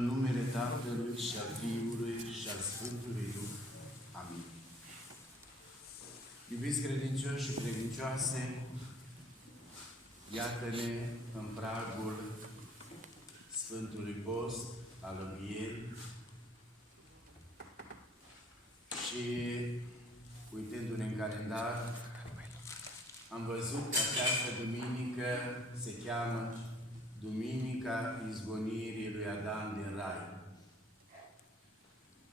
În numele Tatălui și al Fiului și al Sfântului Duh. Amin. Iubiți credincioși și credincioase, iată-ne în pragul Sfântului Post al Învierii și, uitându-ne în calendar, am văzut că această duminică se cheamă Duminica Izgonirii lui Adam din Rai.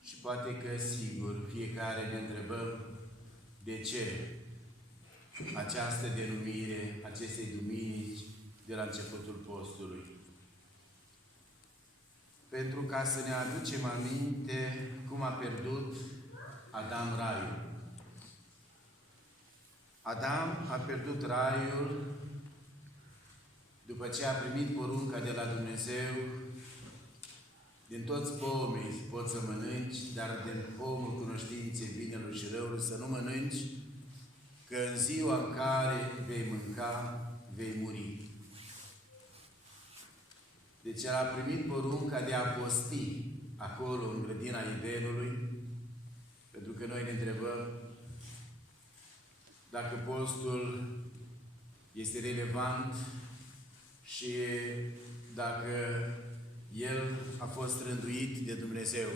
Și poate că, sigur, fiecare ne întrebăm de ce această denumire acestei duminici de la începutul postului. Pentru ca să ne aducem aminte cum a pierdut Adam Raiul. Adam a pierdut Raiul după ce a primit porunca de la Dumnezeu: din toți pomii poți să mănânci, dar din pomul cunoștinței binelui și răului să nu mănânci, că în ziua în care vei mânca, vei muri. Deci el a primit porunca de a posti acolo în grădina Edenului, pentru că noi ne întrebăm dacă postul este relevant și dacă el a fost rânduit de Dumnezeu.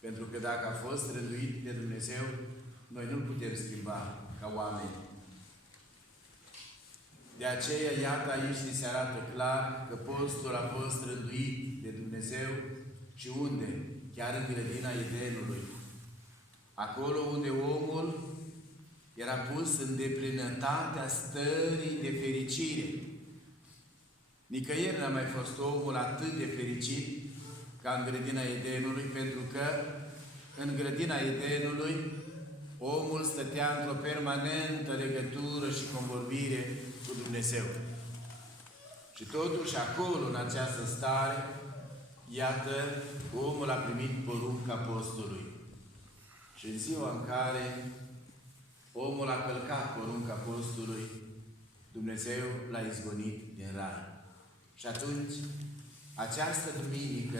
Pentru că dacă a fost rânduit de Dumnezeu, noi nu-l putem schimba ca oameni. De aceea, iată, aici ni se arată clar că postul a fost rânduit de Dumnezeu și unde? Chiar în grădina Edenului. Acolo unde omul era pus în deplinătatea stării de fericire. Nicăieri n-a mai fost omul atât de fericit ca în grădina Edenului, pentru că în grădina Edenului omul stătea într-o permanentă legătură și convorbire cu Dumnezeu. Și totuși acolo, în această stare, iată, omul a primit porunca postului. Și în ziua în care omul a călcat porunca postului, Dumnezeu l-a izgonit din Rai. Și atunci, această duminică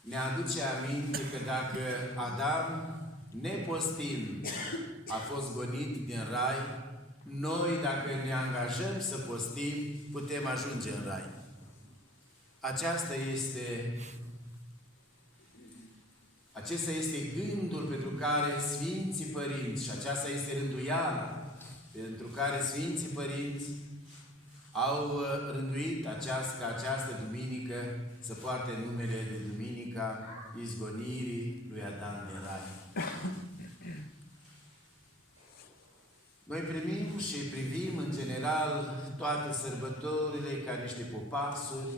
ne aduce aminte că dacă Adam, nepostind, a fost gonit din Rai, noi, dacă ne angajăm să postim, putem ajunge în Rai. Acesta este gândul pentru care Sfinții Părinți, și aceasta este rânduiala pentru care Sfinții Părinți au rânduit ca această duminică să poarte numele de Duminica Izgonirii lui Adam din Rai. Noi primim și privim în general toate sărbătorile ca niște popasuri,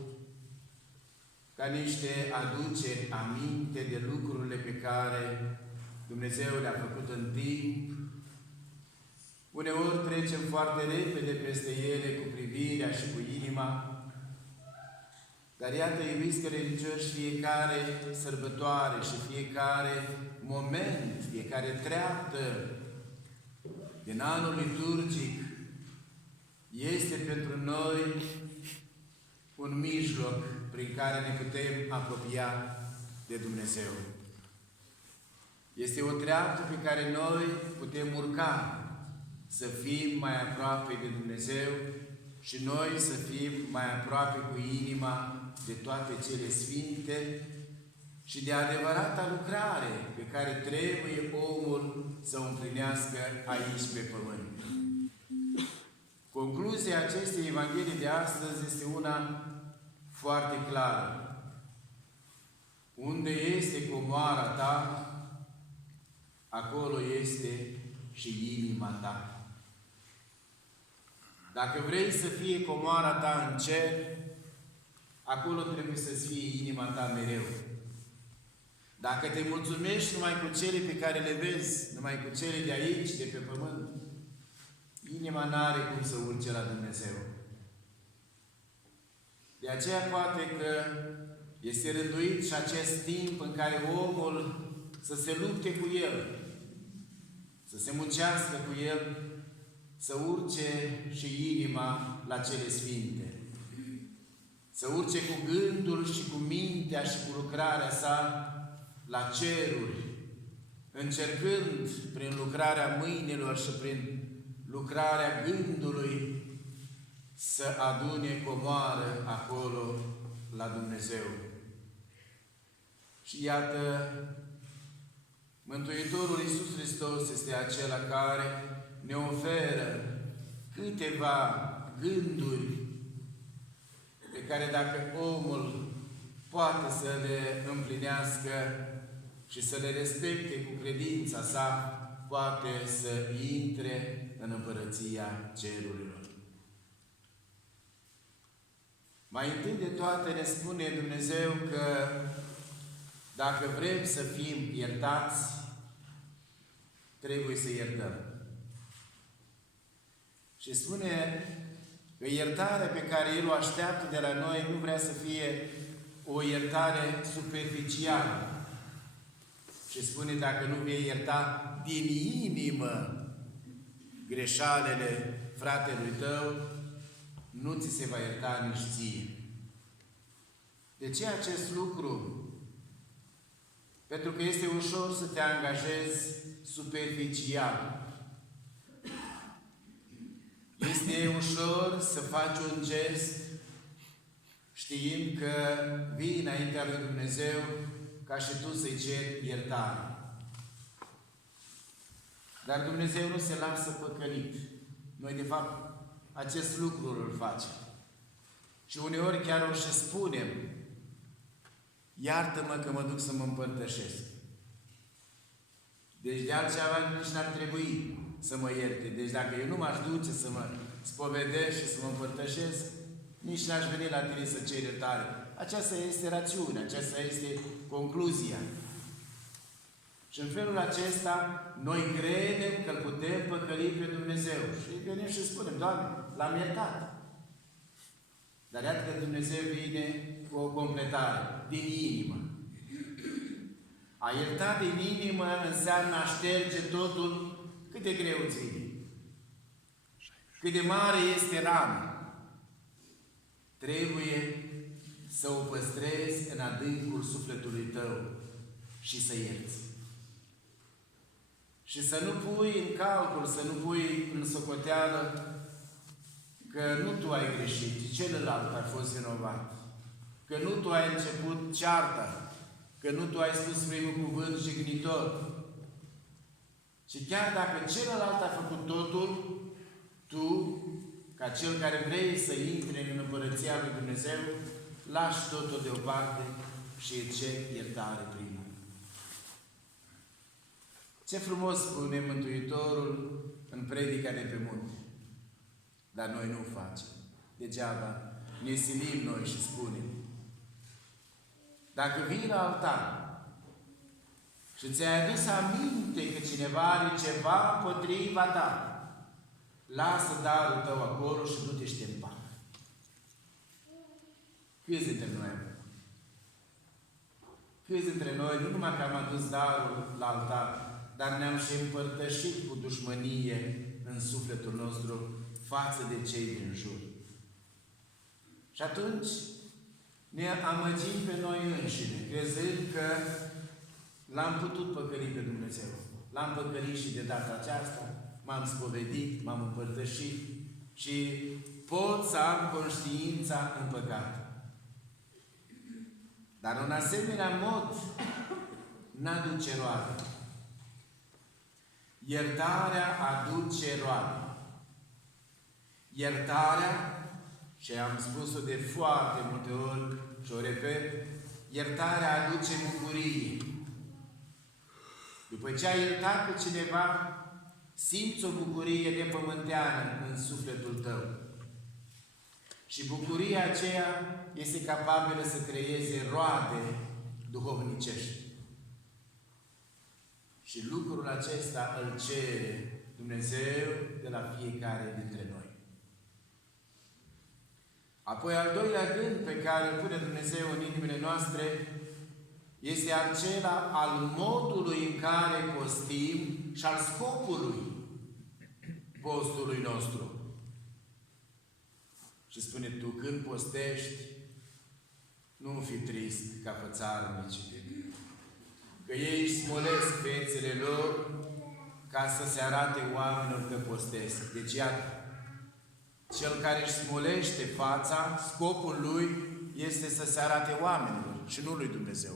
ca niște aduceri aminte de lucrurile pe care Dumnezeu le-a făcut în timp. Uneori trecem foarte repede peste ele cu privirea și cu inima, dar iată, iubiți credincioși, fiecare sărbătoare și fiecare moment, fiecare treaptă din anul liturgic este pentru noi un mijloc prin care ne putem apropia de Dumnezeu. Este o treaptă pe care noi putem urca să fim mai aproape de Dumnezeu și noi să fim mai aproape cu inima de toate cele sfinte și de adevărata lucrare pe care trebuie omul să o împlinească aici pe pământ. Concluzia acestei Evanghelii de astăzi este una foarte clară. Unde este comoara ta, acolo este și inima ta. Dacă vrei să fie comoara ta în cer, acolo trebuie să fie inima ta mereu. Dacă te mulțumești numai cu cele pe care le vezi, numai cu cele de aici, de pe pământ, inima n-are cum să urce la Dumnezeu. De aceea poate că este rânduit și acest timp în care omul să se lupte cu el, să se muncească cu el, să urce și inima la cele sfinte. să urce cu gândul și cu mintea și cu lucrarea sa la ceruri, încercând prin lucrarea mâinilor și prin lucrarea gândului să adune comoară acolo la Dumnezeu. Și iată, Mântuitorul Iisus Hristos este acela care ne oferă câteva gânduri pe care dacă omul poate să le împlinească și să le respecte cu credința sa, poate să intre în împărăția cerurilor. Mai întâi de toate ne spune Dumnezeu că dacă vrem să fim iertați, trebuie să iertăm. Și spune că iertarea pe care El o așteaptă de la noi nu vrea să fie o iertare superficială. Și spune, dacă nu vei ierta din inimă greșalele fratelui tău, nu ți se va ierta nici ție. De ce acest lucru? Pentru că este ușor să te angajezi superficial. Este ușor să faci un gest știind că vii înaintea lui Dumnezeu ca și tu să-i ceri iertare. Dar Dumnezeu nu se lasă păcălit. Noi, de fapt, acest lucru îl facem. Și uneori chiar o și spunem, iartă-mă că mă duc să mă împărtășesc. Deci de altceva nici n-ar trebui să mă ierte. Deci dacă eu nu m-aș duce să mă spovedesc și să mă împărtășesc, nici n-aș veni la tine să cer iertare. Aceasta este rațiunea, aceasta este concluzia. Și în felul acesta, noi credem că îl putem păcăli pe Dumnezeu. Și venim și spunem, Doamne, l-am iertat. Dar iată că Dumnezeu vine cu o completare, din inimă. A ierta din inimă înseamnă a șterge totul cât de greu ține. Cât de mare este rana. Trebuie să o păstrezi în adâncul sufletului tău și să ierți. Și să nu pui în calcul, să nu pui în socoteală că nu tu ai greșit, ci celălalt a fost vinovat. Că nu tu ai început cearta, că nu tu ai spus primul cuvânt jignitor. Și chiar dacă celălalt a făcut totul, tu, ca cel care vrei să intri în împărăția lui Dumnezeu, lași totul deoparte și îți ceri iertare primul. Ce frumos spune Mântuitorul în predica de pe munte. Dar noi nu o facem. Degeaba ne silim noi și spunem. Dacă vii la altar și ți-ai adus aminte că cineva are ceva împotriva ta, lasă darul tău acolo și du-te și te împacă. Câți dintre noi? Câți dintre noi, nu numai că am adus darul la altar, dar ne-am și împărtășit cu dușmănie în sufletul nostru față de cei din jur. Și atunci ne amăgim pe noi înșine, crezând că l-am putut păcăli pe Dumnezeu. L-am păcălit și de data aceasta, m-am spovedit, m-am împărtășit și pot să am conștiința în păcat. Dar în asemenea mod n-aduce roade. Iertarea aduce roade. Iertarea, și am spus-o de foarte multe ori și o repet, iertarea aduce bucurie. După ce ai iertat pe cineva, simți o bucurie nepământeană în sufletul tău. Și bucuria aceea este capabilă să creeze roade duhovnicești. Și lucrul acesta îl cere Dumnezeu de la fiecare dintre noi. Apoi, al doilea gând pe care îl pune Dumnezeu în inimile noastre este acela al modului în care postim și al scopului postului nostru. Și spune, tu când postești, Nu fi trist ca fățarnici, că ei își smolesc fețele lor ca să se arate oamenilor că postesc. Deci, iată, cel care își smolește fața, scopul lui este să se arate oamenilor și nu lui Dumnezeu.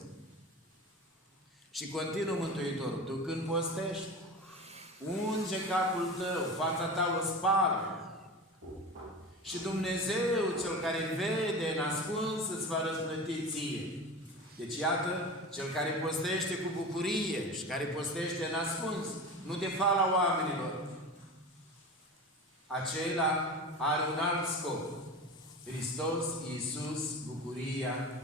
Și continuă Mântuitorul: tu când postești, unge capul tău, fața ta o spală. Și Dumnezeu, cel care vede în ascuns, îți va răsplăti ție. Deci, iată, cel care postește cu bucurie și care postește în ascuns, nu de fala oamenilor, acela are un alt scop. Hristos Iisus, bucuria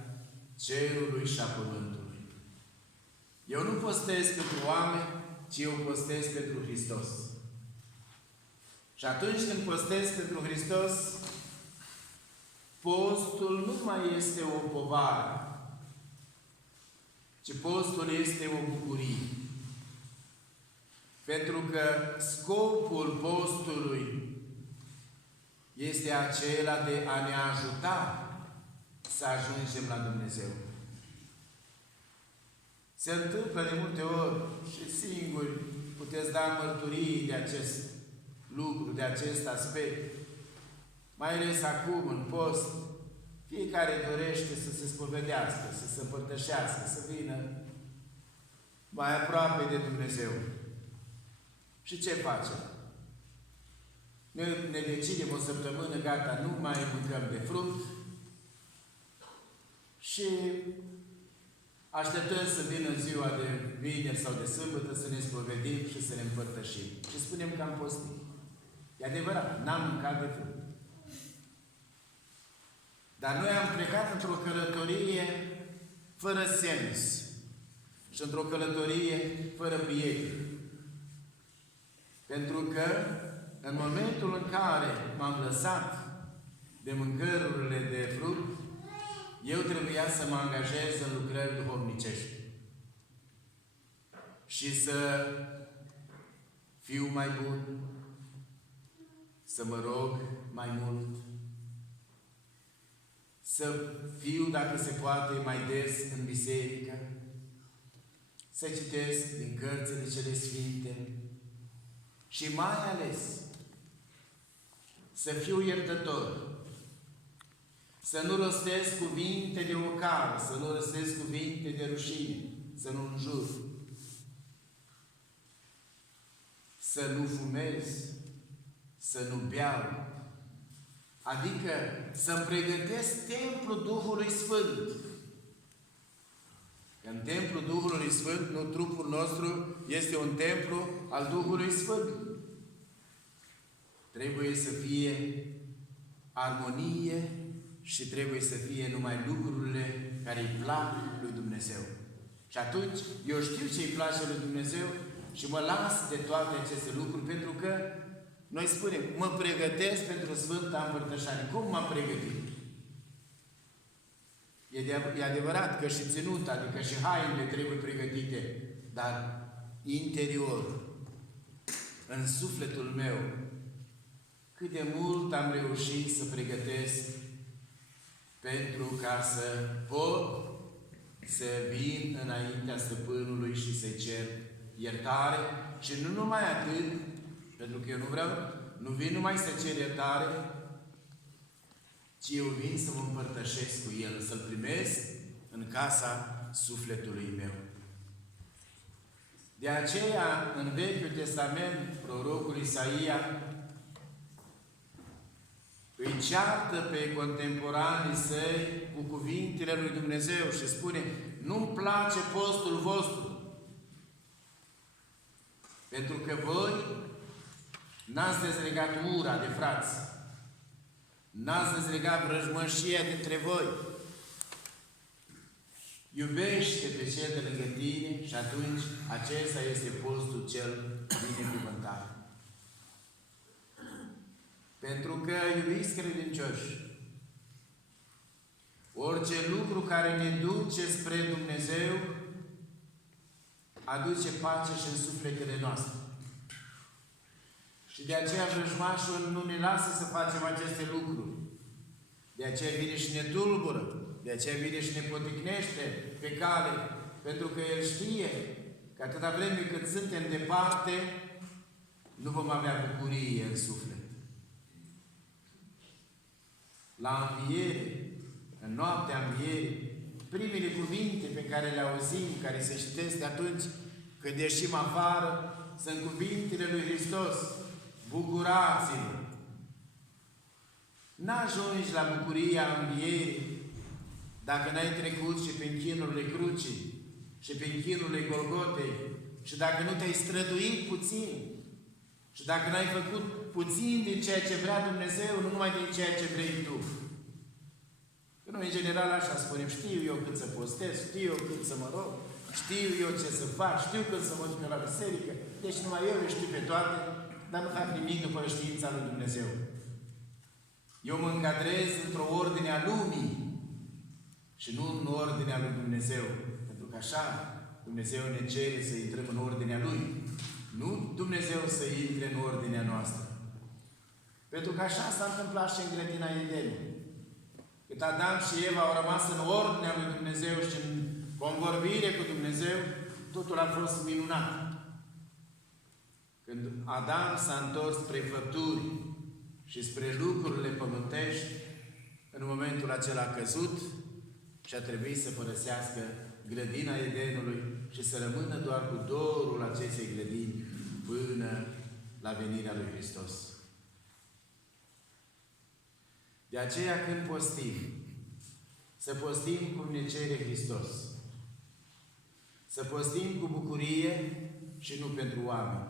cerului și a pământului. Eu nu postez pentru oameni, ci eu postez pentru Hristos. Și atunci când postez pentru Hristos, postul nu mai este o povară, ci postul este o bucurie. Pentru că scopul postului este acela de a ne ajuta să ajungem la Dumnezeu. Se întâmplă de multe ori și singuri puteți da mărturii de acest lucru, de acest aspect. Mai ales acum, în post, fiecare dorește să se spovedească, să se împărtășească, să vină mai aproape de Dumnezeu. Și ce facem? Ne decidem o săptămână, gata, nu mai mâncăm de fruct și așteptăm să vină ziua de vineri sau de sâmbătă să ne spovedim și să ne împărtășim. Și spunem că am postit. E adevărat, n-am mâncat de fruct. Dar noi am plecat într-o călătorie fără sens și într-o călătorie fără prieteni. Pentru că în momentul în care m-am lăsat de mâncărurile de fruct, eu trebuia să mă angajez în lucrări duhovnicești și să fiu mai bun, să mă rog mai mult, să fiu, dacă se poate, mai des în biserică, să citesc din cărțile cele sfinte și mai ales să fiu iertător, să nu rostesc cuvinte de ocară, să nu rostesc cuvinte de rușine, să nu înjur, să nu fumez, să nu beau, adică să-mi pregătesc templul Duhului Sfânt. În templul Duhului Sfânt, nu trupul nostru, este un templu al Duhului Sfânt. Trebuie să fie armonie și trebuie să fie numai lucrurile care îi plac lui Dumnezeu. Și atunci, eu știu ce îi place lui Dumnezeu și mă las de toate aceste lucruri, pentru că noi spunem, mă pregătesc pentru Sfânta Împărtășanie. Cum m-am pregătit? E adevărat că și ținuta, adică și hainele trebuie pregătite, dar interior, în sufletul meu, cât de mult am reușit să pregătesc pentru ca să pot să vin înaintea Stăpânului și să-i cer iertare. Și nu numai atât, pentru că eu nu vin numai să cer iertare, ci eu vin să mă împărtășesc cu El, să-L primesc în casa sufletului meu. De aceea, în Vechiul Testament, prorocul Isaia îi ceartă pe contemporanii săi cu cuvintele lui Dumnezeu și spune: nu-mi place postul vostru, pentru că voi n-ați dezlegat ura de frați, n-ați dezlegat vrăjmășia dintre voi. Iubește pe cel de lângă tine și atunci acesta este postul cel binecuvântat. Pentru că, iubiți credincioși, orice lucru care ne duce spre Dumnezeu aduce pace și în sufletele noastre. Și de aceea vrăjmașul nu ne lasă să facem aceste lucruri. De aceea vine și ne tulbură. De aceea vine și ne poticnește pe cale, pentru că El știe că atâta vreme cât suntem departe, nu vom avea bucurie în suflet. La înviere, în noaptea învierii, primele cuvinte pe care le auzim, care se citesc atunci când ieșim afară, sunt cuvintele lui Hristos. Bucurați-vă! N-ajungi la bucuria învierii dacă n-ai trecut și prin chinurile crucii și prin chinurile Golgotei și dacă nu te-ai străduit puțin și dacă n-ai făcut puțin din ceea ce vrea Dumnezeu, nu numai din ceea ce vrei tu. Că noi, în general, așa spunem, știu eu cât să postez, știu eu cât să mă rog, știu eu ce să fac, știu cât să mă duc la biserică, deci numai eu le știu pe toate, dar nu fac nimic după știința lui Dumnezeu. Eu mă încadrez într-o ordine a lumii și nu în ordinea lui Dumnezeu. Pentru că așa Dumnezeu ne cere să intrăm în ordinea Lui. Nu Dumnezeu să intre în ordinea noastră. Pentru că așa s-a întâmplat și în grădina Edenului. Cât Adam și Eva au rămas în ordinea lui Dumnezeu și în convorbire cu Dumnezeu, totul a fost minunat. Când Adam s-a întors spre făpturi și spre lucrurile pământești, în momentul acela a căzut și a trebuit să părăsească grădina Edenului și să rămână doar cu dorul acestei grădini până la venirea lui Hristos. De aceea când postim, să postim cum ne cere Hristos. Să postim cu bucurie și nu pentru oameni.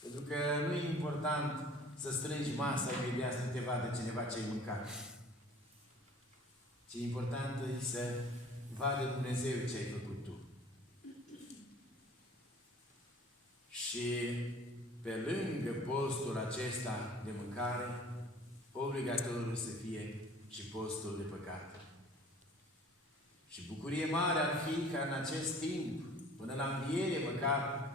Pentru că nu e important să strângi masa imediat să te vadă cineva ce ai mâncat. Ce important e să vadă Dumnezeu ce ai făcut tu. Și pe lângă postul acesta de mâncare, obligatoriu să fie și postul de păcat. Și bucurie mare ar fi ca în acest timp, până la înviere măcar,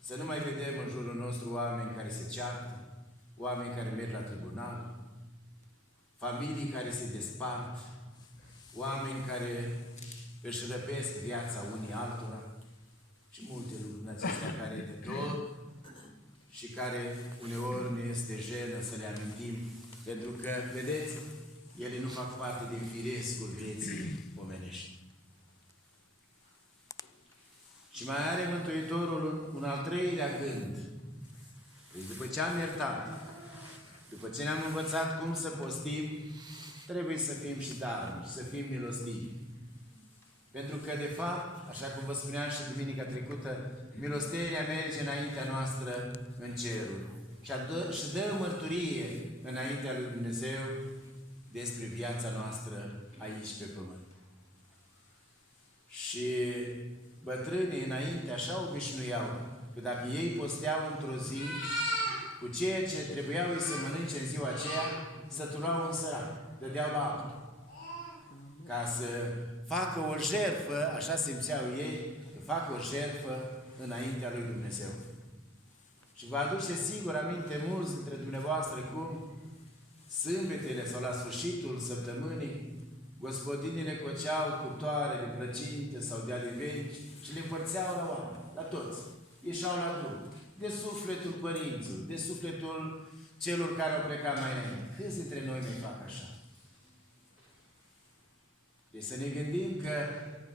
să nu mai vedem în jurul nostru oameni care se ceartă, oameni care merg la tribunal, familii care se despart, oameni care își răpesc viața unii altora și multe lucruri acestea care e de tot și care uneori ne este jenă să le amintim, pentru că, vedeți, ele nu fac parte din firescul vieții omenești. Și mai are Mântuitorul un al treilea gând. Deci după ce am iertat, după ce ne-am învățat cum să postim, trebuie să fim și darnici, să fim milostivi. Pentru că, de fapt, așa cum vă spuneam și duminica trecută, milostenia merge înaintea noastră în cerul și dă mărturie înaintea lui Dumnezeu despre viața noastră aici pe pământ. Și bătrânii înainte așa obișnuiau, că dacă ei posteau într-o zi, cu ceea ce trebuiau ei să mănânce în ziua aceea, săturau un sărac, dădeau la apă. Ca să facă o jertfă, așa simțeau ei, să facă o jertfă înaintea lui Dumnezeu. Și vă aduce sigur aminte mulți dintre dumneavoastră cum sâmbetele sau la sfârșitul săptămânii gospodinile coceau cuptoare de plăcinte sau de alimente și le împărțeau la oameni, la toți. Ieșeau la drum. De sufletul părinților, de sufletul celor care au plecat mai înainte. Câți dintre noi ne fac așa? Deci să ne gândim că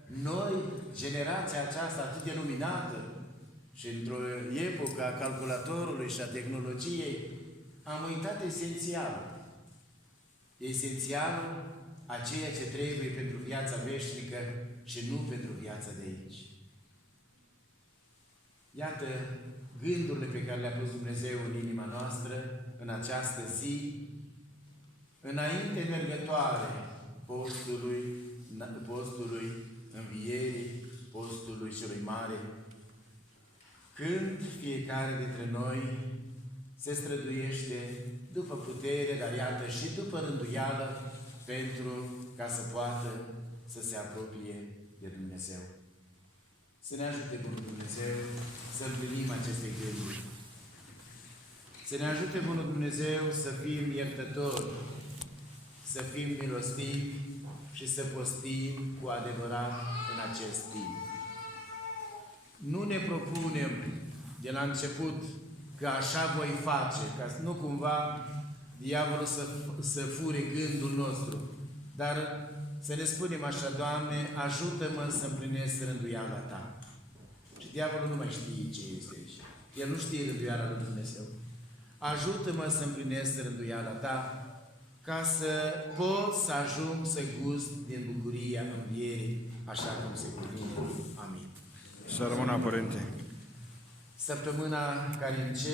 noi, generația aceasta atât de luminată și într-o epocă a calculatorului și a tehnologiei, am uitat esențialul. Esențialul a ceea ce trebuie pentru viața veșnică și nu pentru viața de aici. Iată gândurile pe care le-a pus Dumnezeu în inima noastră în această zi, înainte mergătoare postului învierii, postului celui mare, când fiecare dintre noi se străduiește după putere, dar iată și după rânduială, pentru ca să poată să se apropie de Dumnezeu. Să ne ajute Bunul Dumnezeu să împlinim aceste gânduri. Să ne ajute Bunul Dumnezeu să fim iertători. să fim milostivi și să postim cu adevărat în acest timp. Nu ne propunem de la început că așa voi face, ca nu cumva diavolul să fure gândul nostru, dar să ne spunem așa: Doamne, ajută-mă să împlinesc rânduiala Ta. Și diavolul nu mai știe ce este aici. El nu știe rânduiala lui Dumnezeu. Ajută-mă să împlinesc rânduiala Ta, ca să pot să ajung să gust din bucuria învierii, așa cum se cuvine. Amin. Să rămână, Părinte. Săptămâna care începe